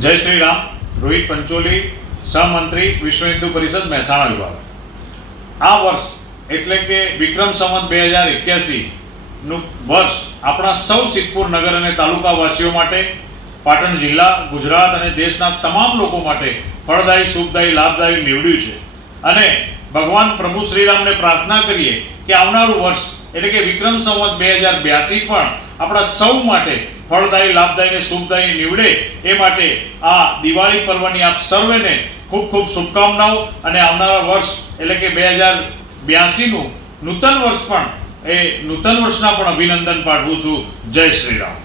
જય શ્રી રામ. રોહિત પંચોલી, સહમંત્રી વિશ્વ હિન્દુ પરિષદ મહેસાણા વિભાગ. આ વર્ષ એટલે કે વિક્રમ સંવત બે હજાર એક્યાસીનું વર્ષ આપણા સૌ સિદ્ધપુર નગર અને તાલુકાવાસીઓ માટે, પાટણ જિલ્લા, ગુજરાત અને દેશના તમામ લોકો માટે ફળદાયી, શુભદાયી, લાભદાયી નીવડ્યું છે. અને ભગવાન પ્રભુ શ્રીરામને પ્રાર્થના કરીએ કે આવનારું વર્ષ એટલે કે વિક્રમ સંવત બે હજાર બ્યાસી પણ આપણા સૌ માટે ફળદાયી, લાભદાયી શુભદાયી નીવડે એ માટે આ દિવાળી પર્વની આપ સર્વેને ખૂબ ખૂબ શુભકામનાઓ અને આવનારા વર્ષ, એટલે કે બે હજાર બ્યાસીનું નૂતન વર્ષ પણ એ નૂતન વર્ષના પણ અભિનંદન પાઠવું છું. જય શ્રી રામ.